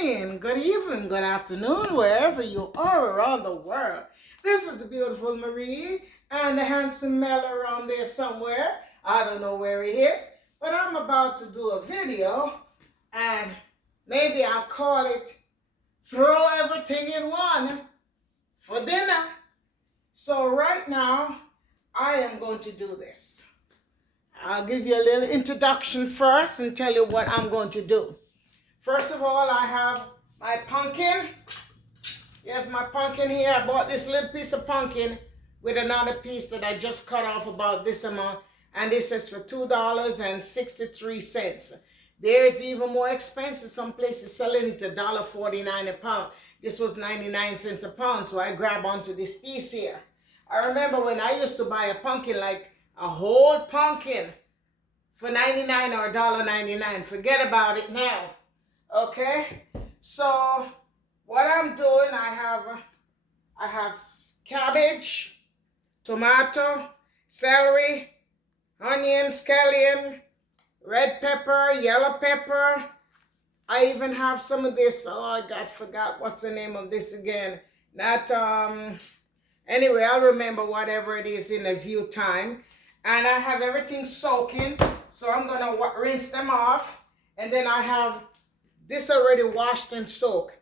morning, good evening, good afternoon, wherever you are around the world. This is the beautiful Marie and the handsome Mel around there somewhere. I don't know where he is, but I'm about to do a video and maybe I'll call it Throw Everything in One for Dinner. So right now, I am going to do this. I'll give you a little introduction first and tell you what I'm going to do. First of all, I have my pumpkin. Here's my pumpkin here. I bought this little piece of pumpkin with another piece that I just cut off about this amount. And this is for $2.63. There's even more expensive. Some places selling it $1.49 a pound. This was 99 cents a pound, so I grab onto this piece here. I remember when I used to buy a pumpkin, like a whole pumpkin for 99 or $1.99. Forget about it now. Okay, so what I'm doing, I have cabbage, tomato, celery, onion, scallion, red pepper, yellow pepper. I even have some of this. Oh, I forgot what's the name of this again. Anyway, I'll remember whatever it is in a due time. And I have everything soaking, so I'm gonna rinse them off. And then I have this already washed and soaked.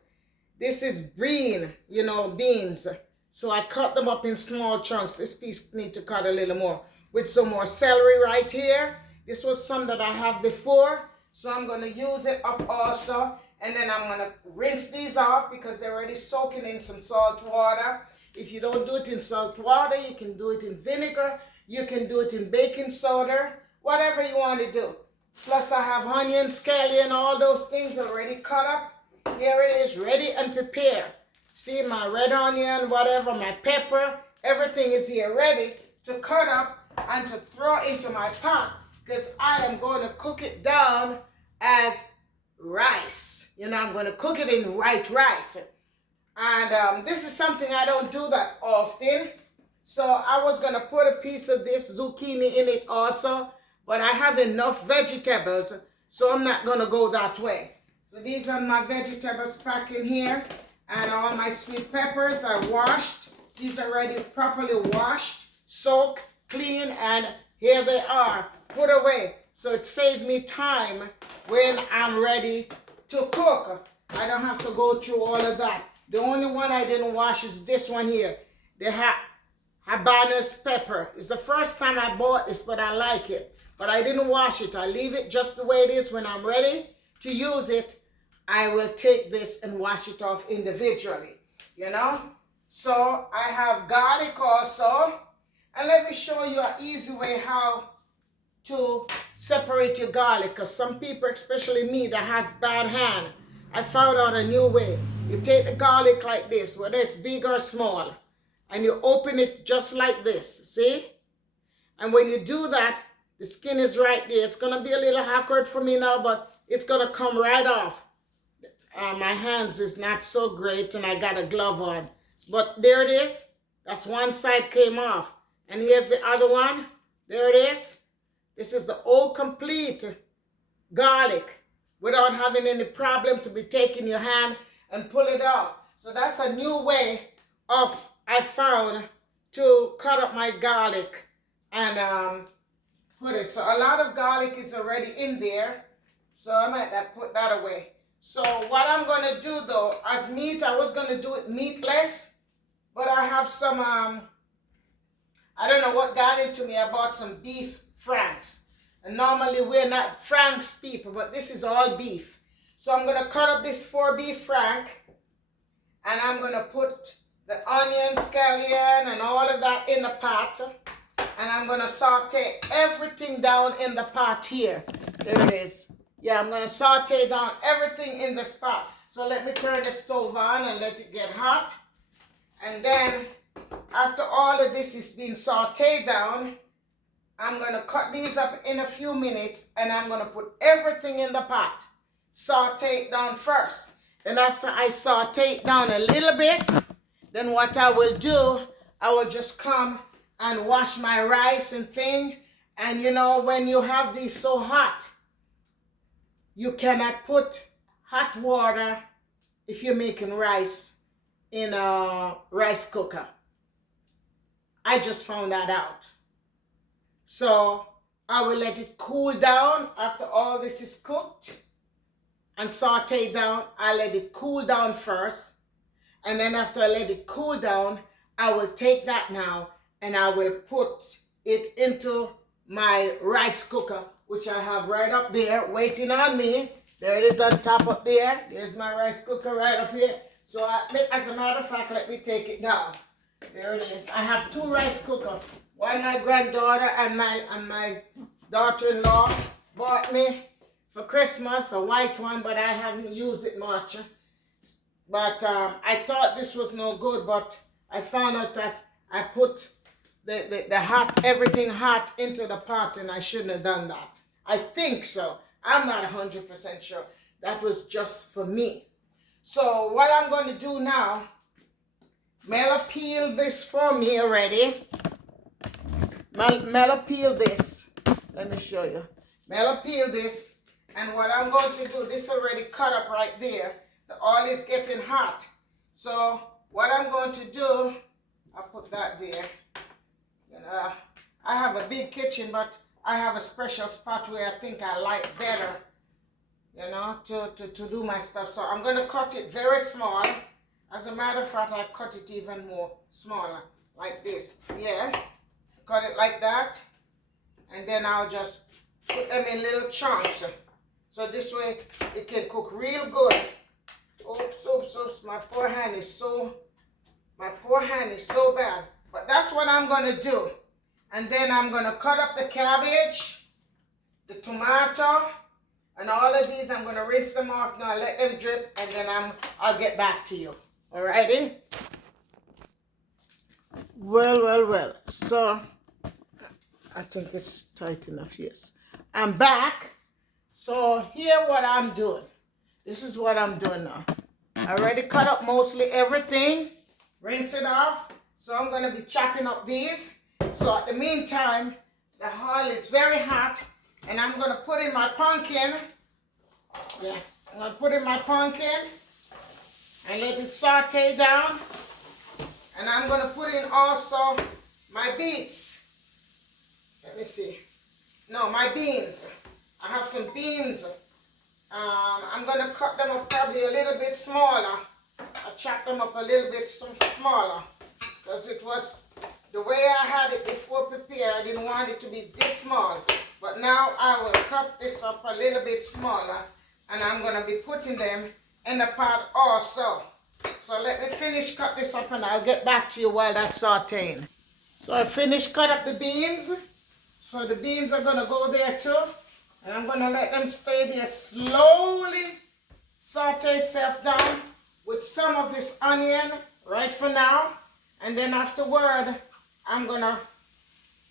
This is beans. So I cut them up in small chunks. This piece need to cut a little more. With some more celery right here. This was some that I have before. So I'm going to use it up also. And then I'm going to rinse these off because they're already soaking in some salt water. If you don't do it in salt water, you can do it in vinegar. You can do it in baking soda. Whatever you want to do. Plus I have onion, scallion, all those things already cut up. Here it is, ready and prepared. See my red onion, whatever, my pepper, everything is here ready to cut up and to throw into my pot because I am going to cook it down as rice. I'm going to cook it in white rice. And this is something I don't do that often. So I was going to put a piece of this zucchini in it also. But I have enough vegetables, so I'm not going to go that way. So these are my vegetables packed in here. And all my sweet peppers are washed. These are already properly washed, soaked, clean, and here they are, put away. So it saved me time when I'm ready to cook. I don't have to go through all of that. The only one I didn't wash is this one here. The habanero pepper. It's the first time I bought this, but I like it. But I didn't wash it. I leave it just the way it is. When I'm ready to use it, I will take this and wash it off individually, So I have garlic also. And let me show you an easy way how to separate your garlic. Because some people, especially me, that has bad hand, I found out a new way. You take the garlic like this, whether it's big or small, and you open it just like this, see? And when you do that, the skin is right there. It's going to be a little awkward for me now, but it's going to come right off. My hands is not so great, and I got a glove on. But there it is. That's one side came off. And here's the other one. There it is. This is the whole complete garlic without having any problem to be taking your hand and pull it off. So that's a new way I found to cut up my garlic and put it. So a lot of garlic is already in there. So I might have put that away. So what I'm going to do though, as meat, I was going to do it meatless. But I have some, I don't know what got into me. I bought some beef franks. And normally we're not franks people, but this is all beef. So I'm going to cut up this 4 beef frank. And I'm going to put the onion, scallion, and all of that in the pot. And I'm going to saute everything down in the pot here. There it is. Yeah, I'm going to saute down everything in this pot. So let me turn the stove on and let it get hot. And then after all of this is being sauteed down, I'm going to cut these up in a few minutes. And I'm going to put everything in the pot. Saute it down first. Then after I saute it down a little bit, then what I will do, I will just come and wash my rice and thing. And when you have these so hot, you cannot put hot water if you're making rice in a rice cooker. I just found that out. So I will let it cool down after all this is cooked and sauteed down. I let it cool down first. And then after I let it cool down, I will take that now and I will put it into my rice cooker, which I have right up there waiting on me. There it is on top up there. There's my rice cooker right up here. So as a matter of fact, let me take it down. There it is. I have two rice cookers. One my granddaughter and my daughter-in-law bought me for Christmas, a white one, but I haven't used it much. But I thought this was no good, but I found out that I put the hot, everything hot into the pot, and I shouldn't have done that. I think so. I'm not 100% sure. That was just for me. So what I'm going to do now, Mela peeled this for me already. Mela peeled this. Let me show you. Mela peeled this. And what I'm going to do, this already cut up right there. The oil is getting hot. So what I'm going to do, I'll put that there. You know, I have a big kitchen, but I have a special spot where I think I like better, you know, to do my stuff. So I'm going to cut it very small. As a matter of fact, I cut it even more smaller, like this. Yeah, cut it like that. And then I'll just put them in little chunks. So this way it can cook real good. Oops, my poor hand is so bad. But that's what I'm going to do. And then I'm going to cut up the cabbage, the tomato, and all of these. I'm going to rinse them off now, let them drip, and then I'll get back to you. Alrighty? Well. So, I think it's tight enough, yes. I'm back. So, here what I'm doing. This is what I'm doing now. I already cut up mostly everything. Rinse it off. So, I'm going to be chopping up these. So, at the meantime, the oil is very hot. And I'm going to put in my pumpkin. Yeah, I'm going to put in my pumpkin. And let it saute down. And I'm going to put in also my beets. Let me see. No, my beans. I have some beans. I'm going to cut them up probably a little bit smaller. I chopped them up a little bit smaller. Because it was the way I had it before prepared. I didn't want it to be this small. But now I will cut this up a little bit smaller. And I'm going to be putting them in the pot also. So let me finish cut this up and I'll get back to you while that's sauteing. So I finished cut up the beans. So the beans are going to go there too. And I'm going to let them stay there slowly saute itself down with some of this onion right for now. And then afterward, I'm going to,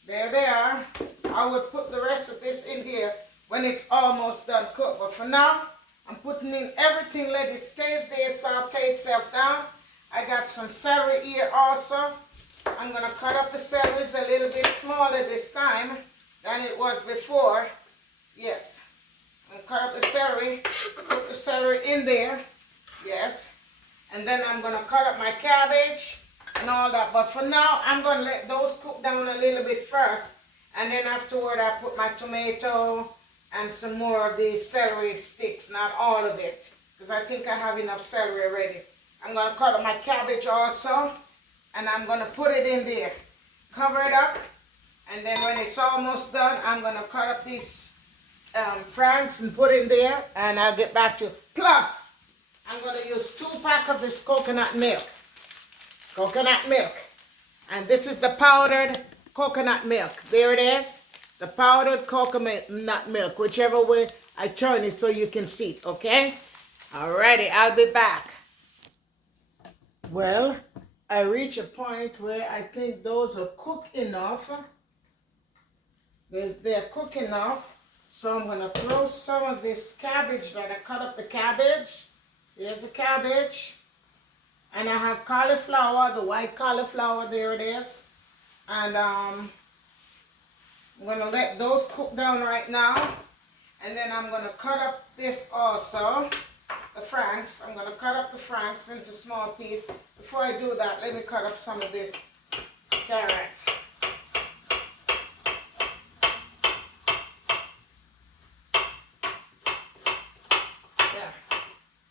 there they are. I will put the rest of this in here when it's almost done cooked. But for now, I'm putting in everything, let it stay there, saute itself down. I got some celery here also. I'm going to cut up the celery a little bit smaller this time than it was before. Yes. I'm going to cut up the celery, put the celery in there. Yes. And then I'm going to cut up my cabbage and all that. But for now, I'm going to let those cook down a little bit first. And then afterward, I put my tomato and some more of these celery sticks, not all of it, because I think I have enough celery already. I'm going to cut up my cabbage also, and I'm going to put it in there. Cover it up, and then when it's almost done, I'm going to cut up these franks and put in there, and I'll get back to you. Plus, I'm going to use 2 packs of this coconut milk. And this is the powdered coconut milk. There it is. The powdered coconut milk, whichever way I turn it so you can see it, okay? Alrighty, I'll be back. Well, I reach a point where I think those are cooked enough. They're cooked enough. So I'm going to throw some of this cabbage that I cut up the cabbage. Here's the cabbage. And I have cauliflower, the white cauliflower, there it is. And I'm going to let those cook down right now. And then I'm going to cut up this also. the franks. I'm going to cut up the franks into small pieces. Before I do that, let me cut up some of this carrot. Yeah.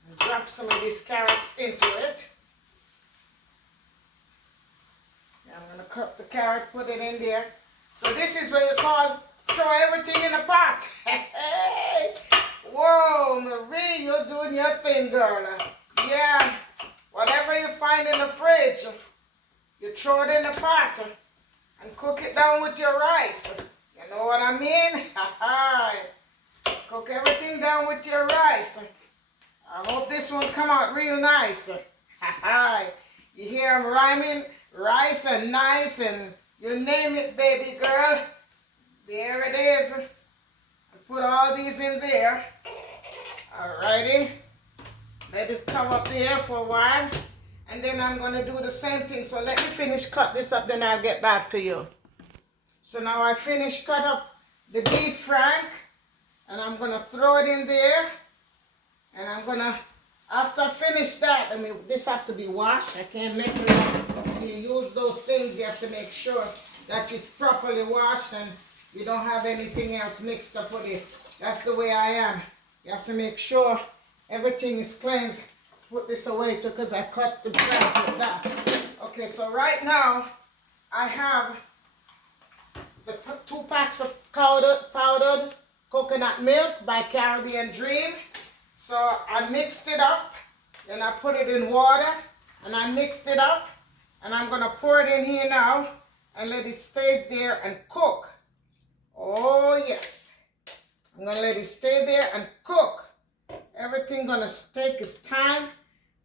And drop some of these carrots into it. Yeah, I'm going to cut the carrot, put it in there. So this is what you call throw everything in a pot. Hey, whoa, Marie, you're doing your thing, girl. Yeah, whatever you find in the fridge, you throw it in the pot and cook it down with your rice. You know what I mean? Cook everything down with your rice. I hope this one come out real nice. You hear I'm rhyming? Rice and nice and you name it, baby girl. There it is. I put all these in there. Alrighty. Let it come up there for a while. And then I'm going to do the same thing. So let me finish cut this up, then I'll get back to you. So now I finished cut up the beef frank. And I'm going to throw it in there. And I'm going to, after I finish that, I mean, this have to be washed. I can't mess it up. When you use those things, you have to make sure that it's properly washed and you don't have anything else mixed up with it. That's the way I am. You have to make sure everything is cleansed. Put this away too because I cut the bread with that. Okay, so right now I have the 2 packs of powdered coconut milk by Caribbean Dream. So I mixed it up, then I put it in water and I mixed it up and I'm going to pour it in here now and let it stay there and cook. Oh yes, I'm going to let it stay there and cook. Everything going to take its time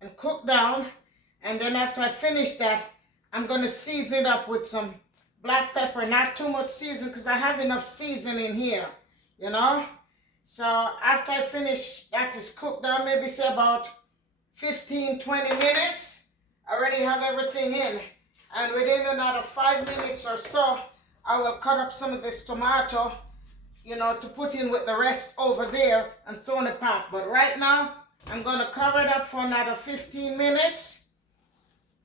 and cook down. And then after I finish that, I'm going to season it up with some black pepper. Not too much season because I have enough seasoning here, you know. So after I finish that is cooked down, maybe say about 15-20 minutes, I already have everything in. And within another 5 minutes or so, I will cut up some of this tomato, you know, to put in with the rest over there and throw in the pot. But right now, I'm going to cover it up for another 15 minutes,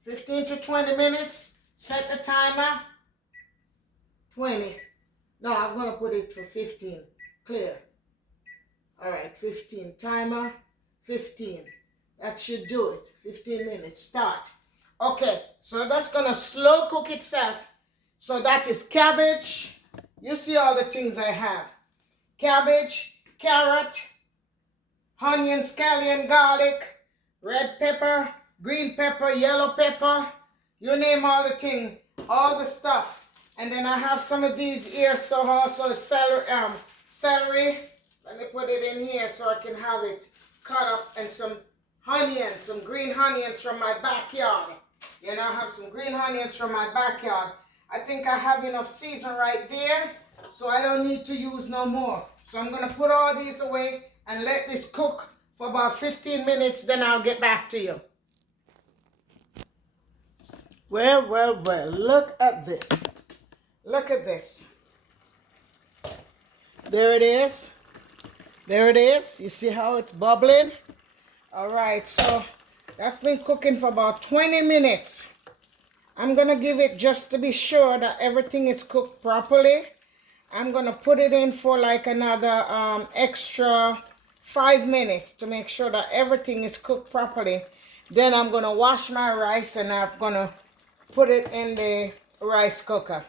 15 to 20 minutes. Set the timer, 20. No, I'm going to put it for 15. Clear. All right, 15. Timer, 15. That should do it. 15 minutes. Start. Okay, so that's going to slow cook itself. So that is cabbage. You see all the things I have. Cabbage, carrot, onion, scallion, garlic, red pepper, green pepper, yellow pepper. You name all the thing, all the stuff. And then I have some of these here, so also celery. Let me put it in here so I can have it cut up, and some onions, some green onions from my backyard. You know, I have some green onions from my backyard. I think I have enough season right there, so I don't need to use no more. So I'm going to put all these away and let this cook for about 15 minutes, then I'll get back to you. Well, well, well, look at this. Look at this. There it is. There it is. You see how it's bubbling? All right, so that's been cooking for about 20 minutes. I'm going to give it, just to be sure that everything is cooked properly, I'm going to put it in for like another extra 5 minutes to make sure that everything is cooked properly. Then I'm going to wash my rice and I'm going to put it in the rice cooker.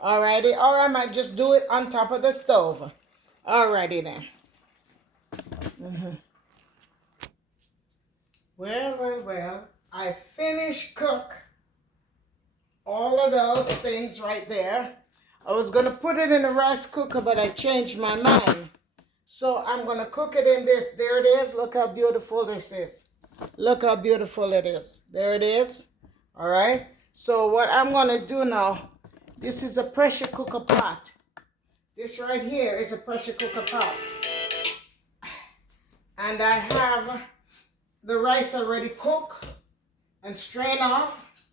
Alrighty, or I might just do it on top of the stove. Alrighty then. Well, well, well, I finished cook all of those things right there. I was going to put it in the rice cooker, but I changed my mind. So I'm going to cook it in this. There it is. Look how beautiful this is. Look how beautiful it is. There it is. All right. So what I'm going to do now, this is a pressure cooker pot. This right here is a pressure cooker pot. And I have the rice already cooked and strained off.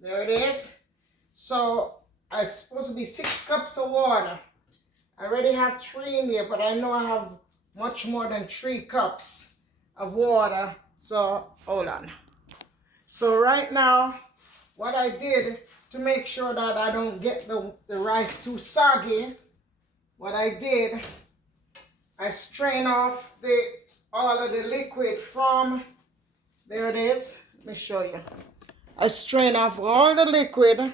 There it is. So it's supposed to be 6 cups of water. I already have 3 in there, but I know I have much more than 3 cups of water. So hold on. So right now, what I did to make sure that I don't get the rice too soggy, what I did, I strain off all of the liquid from, there it is, let me show you. I strain off all the liquid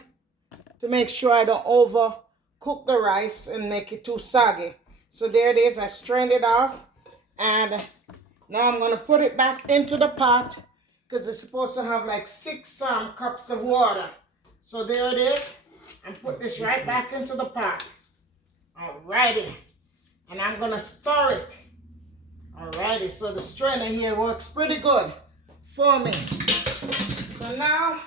to make sure I don't overcook the rice and make it too soggy. So there it is, I strained it off, and now I'm gonna put it back into the pot because it's supposed to have like 6 cups of water. So there it is, and put this right back into the pot. Alrighty, and I'm gonna stir it. Alrighty, so the strainer here works pretty good for me. So now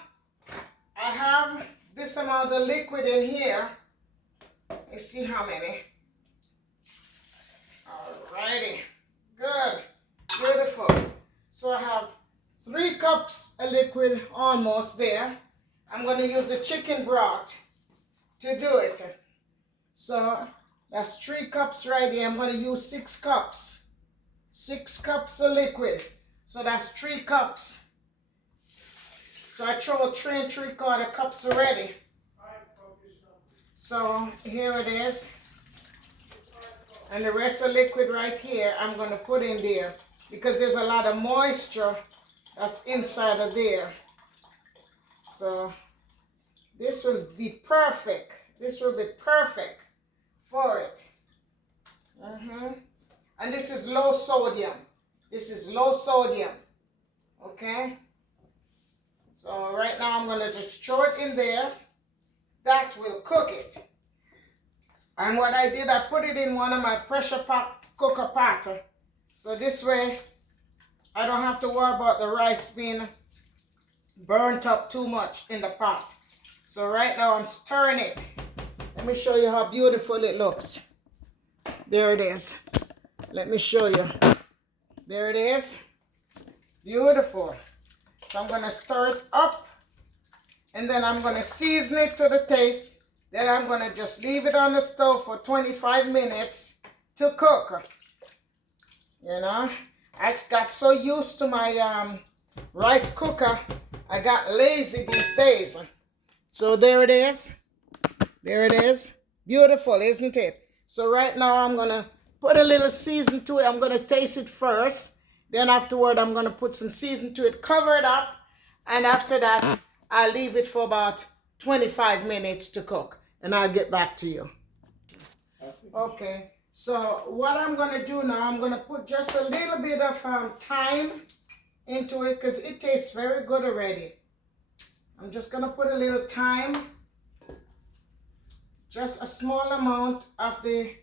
I have this amount of liquid in here. Let's see how many. Alrighty, good, beautiful. So I have 3 cups of liquid almost there. I'm going to use the chicken broth to do it. So that's 3 cups right here. I'm going to use 6 cups. 6 cups of liquid. So that's 3 cups. So I throw 3 3/4 cups already. So here it is. And the rest of liquid right here, I'm going to put in there because there's a lot of moisture that's inside of there. So this will be perfect. This will be perfect for it. And this is low sodium. This is low sodium. Okay? So right now I'm going to just throw it in there. That will cook it. And what I did, I put it in one of my pressure cooker pots. So this way, I don't have to worry about the rice being burnt up too much in the pot. So right now I'm stirring it. Let me show you how beautiful it looks. There it is. Let me show you. There it is. Beautiful. So I'm going to stir it up. And then I'm going to season it to the taste. Then I'm going to just leave it on the stove for 25 minutes to cook. You know, I got so used to my rice cooker, I got lazy these days. So there it is. There it is. Beautiful, isn't it? So right now I'm going to put a little season to it. I'm going to taste it first. Then afterward, I'm going to put some season to it, cover it up. And after that, I'll leave it for about 25 minutes to cook. And I'll get back to you. Okay, so what I'm going to do now, I'm going to put just a little bit of thyme into it because it tastes very good already. I'm just going to put a little thyme, just a small amount of the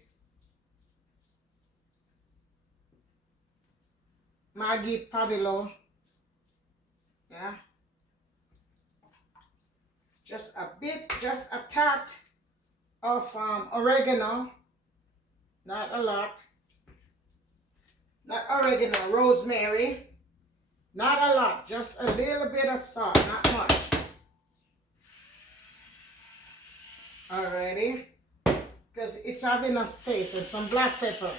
Maggi Pabilo. Yeah. Just a bit, just a touch of oregano, not a lot, not oregano, rosemary, not a lot, just a little bit of salt, not much. Alrighty, because it's having a taste, and some black pepper.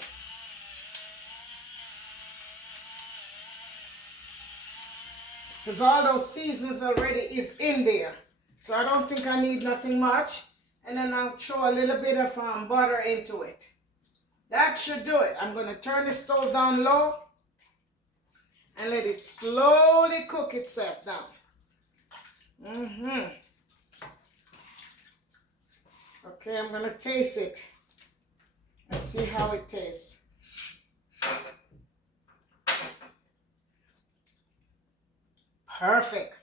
Because all those seasons already is in there. So I don't think I need nothing much. And then I'll throw a little bit of butter into it. That should do it. I'm going to turn the stove down low and let it slowly cook itself down. Okay, I'm going to taste it and see how it tastes. Perfect.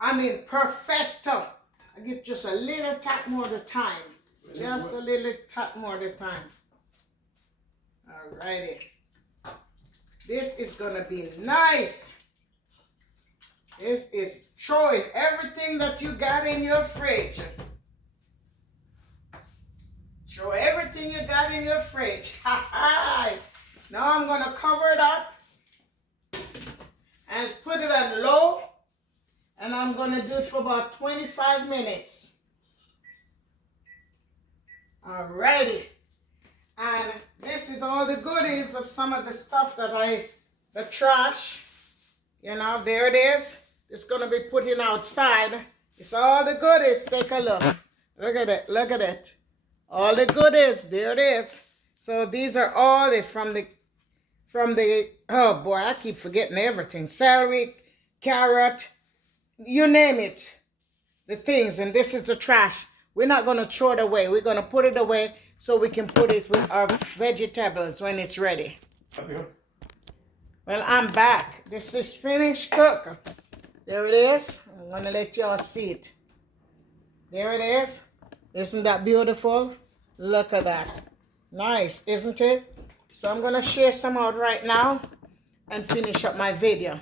I mean, perfecto. I give just a little tap more of the time. Just a little tap more of the time. Alrighty. This is gonna be nice. This is throwing everything that you got in your fridge. Throw everything you got in your fridge. Now I'm gonna cover it up and put it on low. And I'm going to do it for about 25 minutes. Alrighty. And this is all the goodies of some of the stuff that the trash. You know, there it is. It's going to be put in outside. It's all the goodies. Take a look. Look at it. Look at it. All the goodies. There it is. So these are all from the, oh boy, I keep forgetting everything. Celery, carrot, you name it. The things. And this is the trash. We're not going to throw it away. We're going to put it away so we can put it with our vegetables when it's ready. Well, I'm back. This is finished cook. There it is. I'm going to let y'all see it. There it is. Isn't that beautiful? Look at that. Nice, isn't it? So I'm going to share some out right now and finish up my video.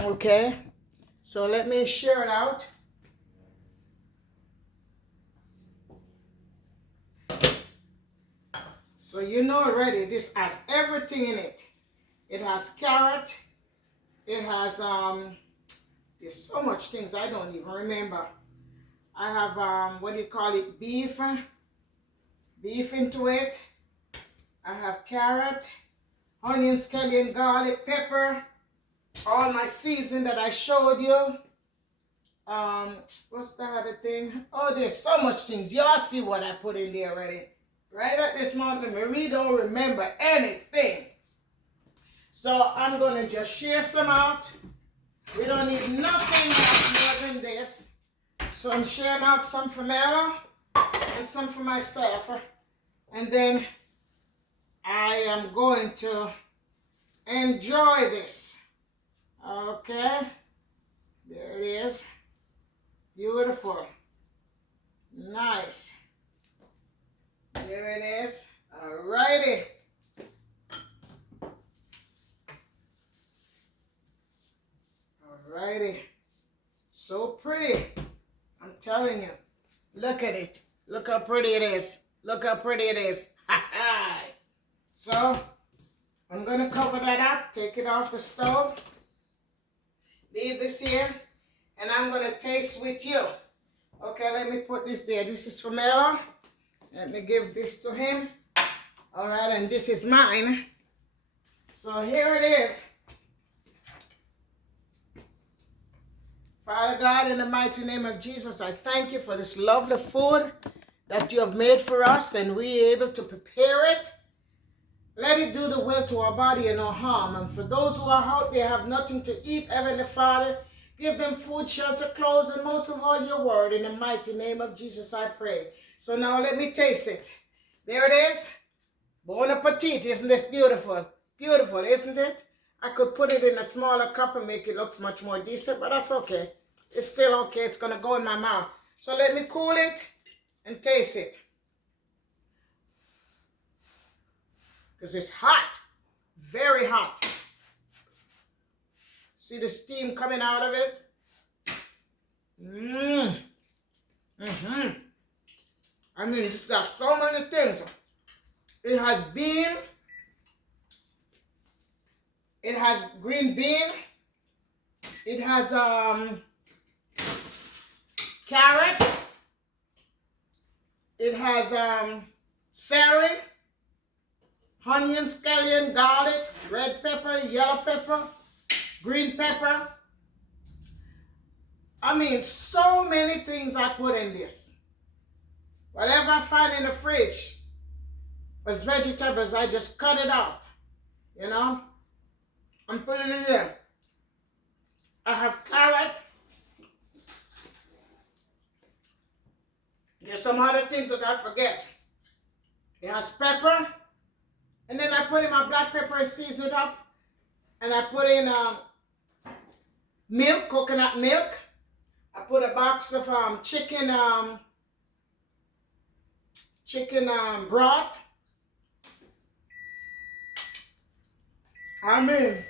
Okay? So let me share it out. So you know already, this has everything in it. It has carrot. It has, there's so much things I don't even remember. I have, what do you call it, beef into it. I have carrot, onion, scallion, garlic, pepper, all my season that I showed you. What's the other thing? Oh, there's so much things. Y'all see what I put in there already. Right at this moment, Marie don't remember anything. So I'm going to just share some out. We don't need nothing else more than this. So I'm sharing out some for Mela and some for myself. And then I am going to enjoy this. Okay. There it is. Beautiful. Nice. There it is. Alrighty. Alrighty. So pretty. I'm telling you. Look at it. Look how pretty it is. Look how pretty it is. So, I'm going to cover that up. Take it off the stove. Leave this here. And I'm going to taste with you. Okay, let me put this there. This is for Mela. Let me give this to him. All right, and this is mine. So here it is. Father God, in the mighty name of Jesus, I thank you for this lovely food that you have made for us, and we are able to prepare it. Let it do the will to our body and no harm. And for those who are out there have nothing to eat, Heavenly Father, give them food, shelter, clothes, and most of all your word. In the mighty name of Jesus, I pray. So now let me taste it. There it is. Bon appetit. Isn't this beautiful? Beautiful, isn't it? I could put it in a smaller cup and make it look much more decent, but that's okay. It's still okay. It's going to go in my mouth. So let me cool it and taste it. Because it's hot. Very hot. See the steam coming out of it? I mean, it's got so many things. It has bean. It has green bean. It has carrot. It has celery, onion, scallion, garlic, red pepper, yellow pepper, green pepper. I mean, so many things I put in this. Whatever I find in the fridge as vegetables, I just cut it out. You know? I'm putting it in there. I have carrot. There's some other things that I forget. It has pepper. And then I put in my black pepper and season it up. And I put in milk, coconut milk. I put a box of chicken broth. I mean,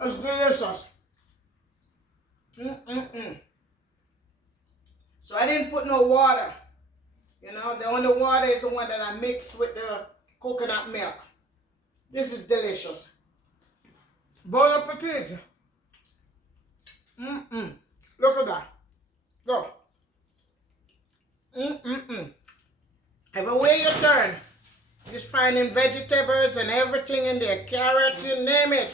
it's delicious. So I didn't put no water. You know, the only water is the one that I mix with the coconut milk. This is delicious. Bon appetit. Look at that. Go. Everywhere you turn, Just finding vegetables and everything in there. Carrot, you name it.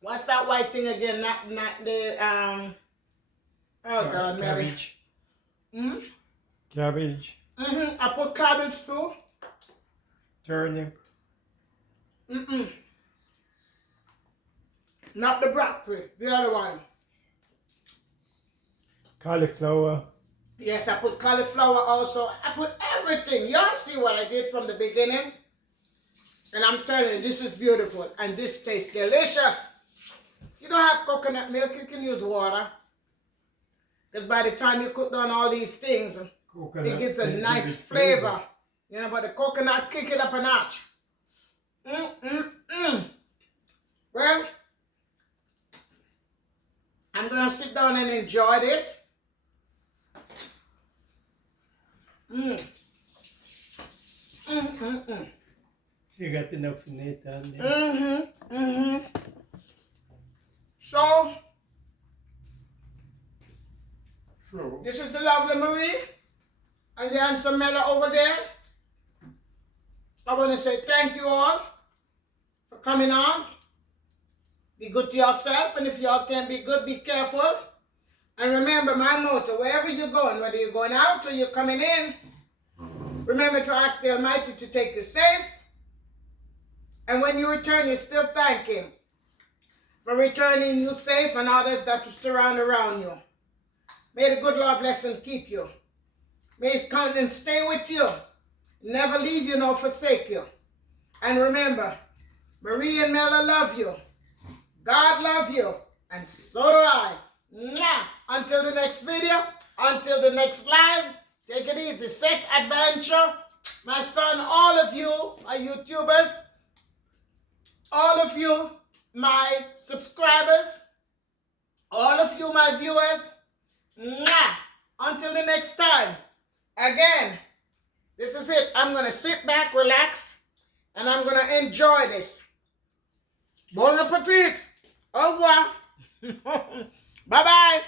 What's that white thing again? Not the oh God, Mary. Cabbage. Hmm? Cabbage. I put cabbage too. Turnip. Not the broccoli, the other one. Cauliflower. Yes, I put cauliflower also. I put everything. Y'all see what I did from the beginning? And I'm telling you, this is beautiful. And this tastes delicious. You don't have coconut milk, you can use water. Because by the time you cook down all these things, Coconut. it gives a nice flavor. You know, but the coconut kick it up a notch. Well, I'm going to sit down and enjoy this. So you got enough in it on there. So, this is the lovely Marie and the handsome Mela over there. I want to say thank you all for coming on. Be good to yourself, and if y'all can't be good, be careful. And remember my motto, wherever you're going, whether you're going out or you're coming in, remember to ask the Almighty to take you safe. And when you return, you still thank Him for returning you safe and others that surround around you. May the good Lord bless and keep you. May His countenance stay with you, never leave you nor forsake you. And remember, Marie and Mela love you. God love you, and so do I. Mwah! Until the next video, until the next live, take it easy. Set Adventure, my son, all of you, my YouTubers, all of you, my subscribers, all of you, my viewers. Mwah! Until the next time. Again, this is it. I'm going to sit back, relax, and I'm going to enjoy this. Bon appetit. Au revoir. Bye-bye.